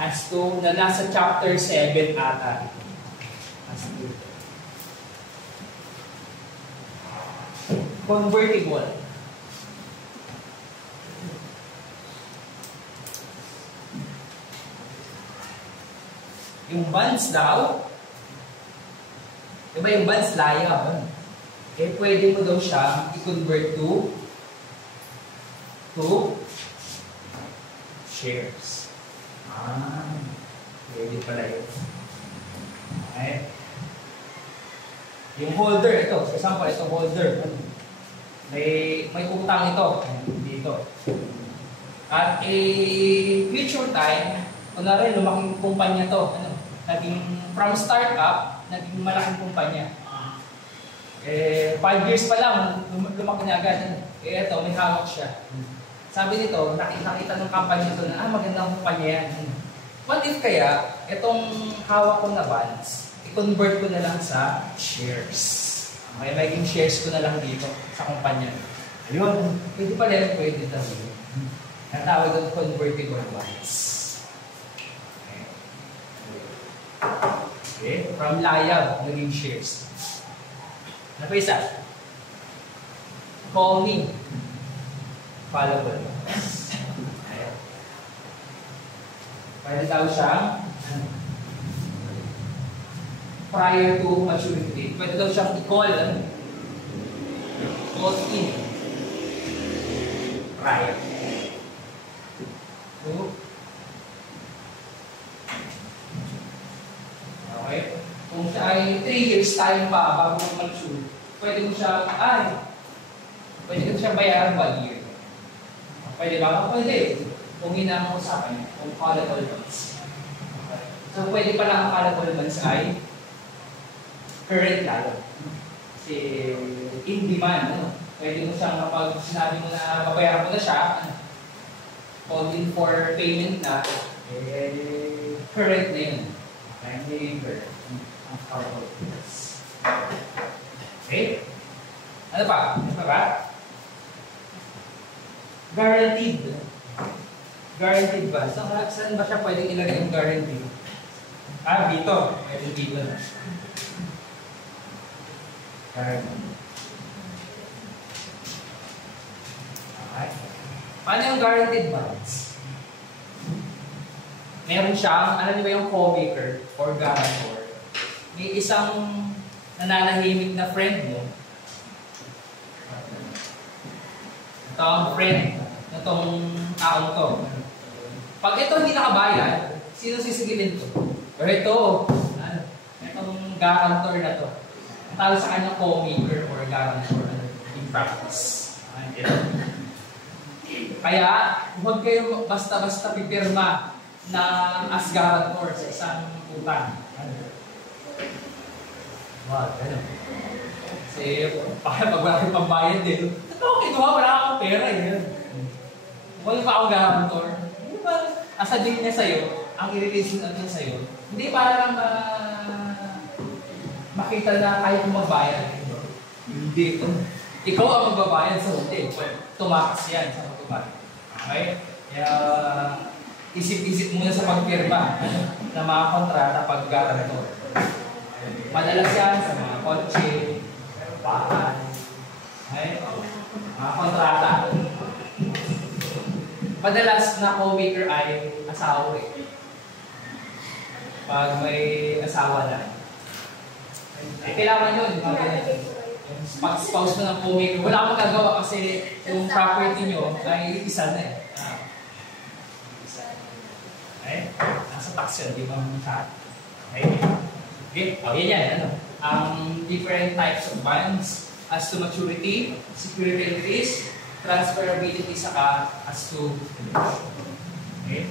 as to na nasa chapter 7 ata. As to convertible. Yung bonds daw, diba yung bonds layab? Eh, pwede mo daw siya i-convert to shares. Pwede pala yun. Okay. Yung holder, ito. For example, ito holder. May utang ito. Dito. At future time, kunwari, lumaking kumpanya to. Naging from startup, naging malaking kumpanya. 5 years pa lang, lumaki na agad. Ito, may hawak siya. Sabi nito, nakita ng company ito na, magandang kumpanya yan. What if kaya, itong hawak ko na bonds, i-convert ko na lang sa shares. Okay, maging shares ko na lang dito sa kumpanya. Ayun, pwede pala yan, pwede tayo. Natawag doon convertible bonds. Okay, from layab, naging shares. Ano pa isa? Calling. Fallable. Pwede daw siyang prior to maturity date. Pwede daw siyang i-call. Call in. Prior. Okay. Kung siya ay 3 years time pa bago mag-mature, pwede mo siya, pwede mo siya bayaran 1 year. Pwede ba? Pwede. Kung hinang-usapan niya, kung callable bonds. Okay. So, pwede pala ang callable bonds ay current lalo. Kasi in demand, pwede mo siyang kapag sinabi mo na babayaran mo na siya, call in for payment na, current na yun. Okay, ang callable bonds. Okay? Ano pa? Ano pa ba? Guaranteed. Guaranteed ba? Saan ba siya pwedeng ilagay yung guaranteed? Dito. Pwede dito na. Guaranteed. Okay. Paano yung guaranteed bonds? Meron siyang, alam niyo ba yung co-maker or guarantor? May isang nananahimik na friend mo. Ito ang friend na itong taong to. Pag ito hindi nakabayad, sino sisigilin to? Or ito, itong guarantor na to. Tawag sa kanya co-maker or guarantor in practice. Kaya, huwag kayo basta-basta pipirma na as guarantor sa isang utang. Wow, gano'n. Kasi, pag wala kang pambayad din, ito, kinuha, wala akong pera eh. Kung pa akong guarantor, hindi ba, asa din niya sa'yo, ang i-release natin sa'yo, hindi para lang makita na kaya kong magbayad. Hindi. Ikaw ang magbabayad sa hotel. Tumakas yan sa magbabayad. Okay? Kaya, isip-isip muna sa pagpirma na mga kontrata pag guarantor. Madalas yan sa mga kotse, bahan, okay? Mga kontrata. Madalas na co-maker ay asawa eh. Pag may asawa na. Kailangan yun. Pag spouse mo ng co-maker, wala akong gagawa kasi yung property nyo ay isa na eh. Okay? Nasa tax yun, di ba mga okay? Okay, yan. Ang different types of bonds as to maturity, security and risk, transferability, saka as to okay?